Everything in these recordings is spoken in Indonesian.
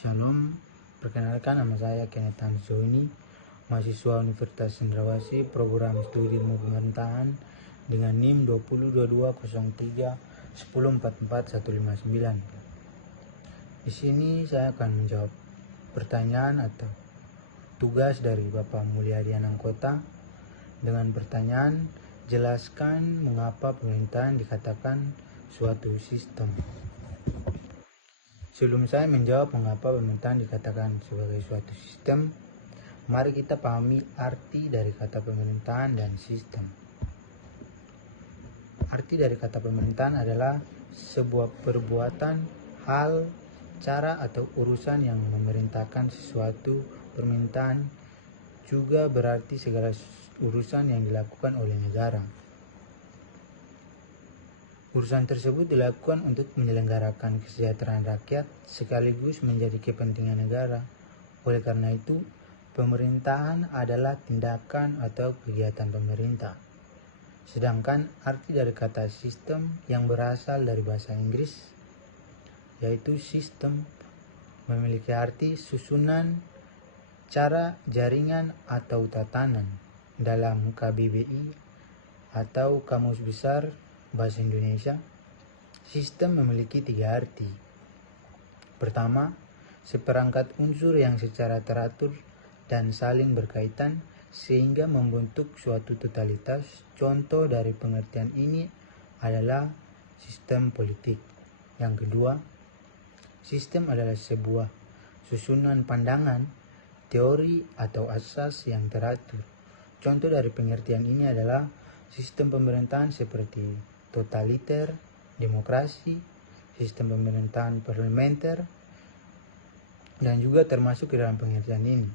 Shalom, perkenalkan nama saya Kenneth Hanzoni, mahasiswa Universitas Cendrawasih, program studi ilmu pemerintahan dengan NIM 20220310445159. Di sini saya akan menjawab pertanyaan atau tugas dari Bapak Mulyadi Anangkota dengan pertanyaan, jelaskan mengapa pemerintahan dikatakan suatu sistem. Sebelum saya menjawab mengapa pemerintahan dikatakan sebagai suatu sistem, mari kita pahami arti dari kata pemerintahan dan sistem. Arti dari kata pemerintahan adalah sebuah perbuatan, hal, cara atau urusan yang memerintahkan sesuatu. Pemerintahan juga berarti segala urusan yang dilakukan oleh negara. Urusan tersebut dilakukan untuk menyelenggarakan kesejahteraan rakyat sekaligus menjadi kepentingan negara. Oleh karena itu, pemerintahan adalah tindakan atau kegiatan pemerintah. Sedangkan arti dari kata sistem yang berasal dari bahasa Inggris, yaitu sistem, memiliki arti susunan, cara, jaringan, atau tatanan. Dalam KBBI atau Kamus Besar Bahasa Indonesia, sistem memiliki 3 arti. Pertama, seperangkat unsur yang secara teratur dan saling berkaitan sehingga membentuk suatu totalitas. Contoh dari pengertian ini adalah sistem politik. Yang kedua, sistem adalah sebuah susunan pandangan, teori atau asas yang teratur. Contoh dari pengertian ini adalah sistem pemerintahan seperti totaliter, demokrasi, sistem pemerintahan parlementer, dan juga termasuk di dalam pengertian ini.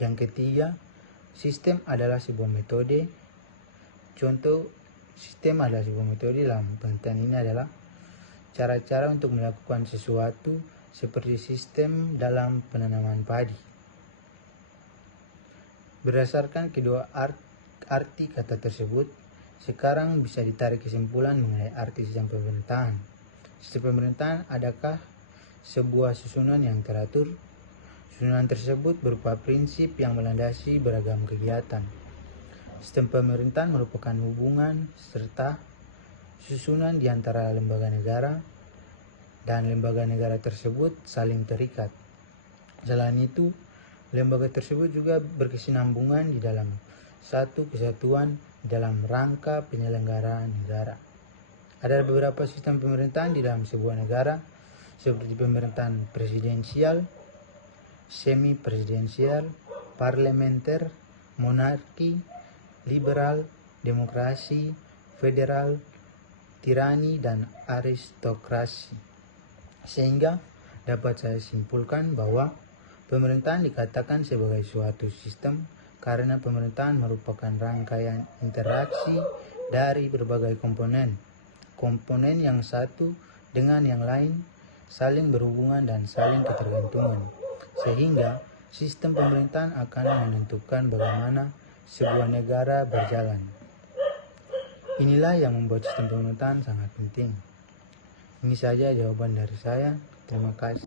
Yang ketiga, sistem adalah sebuah metode. Contoh sistem adalah sebuah metode dalam pengertian ini adalah cara-cara untuk melakukan sesuatu seperti sistem dalam penanaman padi. Berdasarkan kedua arti kata tersebut, sekarang bisa ditarik kesimpulan mengenai arti sistem pemerintahan. Sistem pemerintahan adakah sebuah susunan yang teratur? Susunan tersebut berupa prinsip yang melandasi beragam kegiatan. Sistem pemerintahan merupakan hubungan serta susunan di antara lembaga negara dan lembaga negara tersebut saling terikat. Selain itu, lembaga tersebut juga berkesinambungan di dalam satu kesatuan dalam rangka penyelenggaraan negara. Ada beberapa sistem pemerintahan di dalam sebuah negara, seperti pemerintahan presidensial, semi-presidensial, parlementer, monarki, liberal, demokrasi, federal, tirani, dan aristokrasi. Sehingga dapat saya simpulkan bahwa pemerintahan dikatakan sebagai suatu sistem karena pemerintahan merupakan rangkaian interaksi dari berbagai komponen. Komponen yang satu dengan yang lain saling berhubungan dan saling ketergantungan. Sehingga sistem pemerintahan akan menentukan bagaimana sebuah negara berjalan. Inilah yang membuat sistem pemerintahan sangat penting. Ini saja jawaban dari saya. Terima kasih.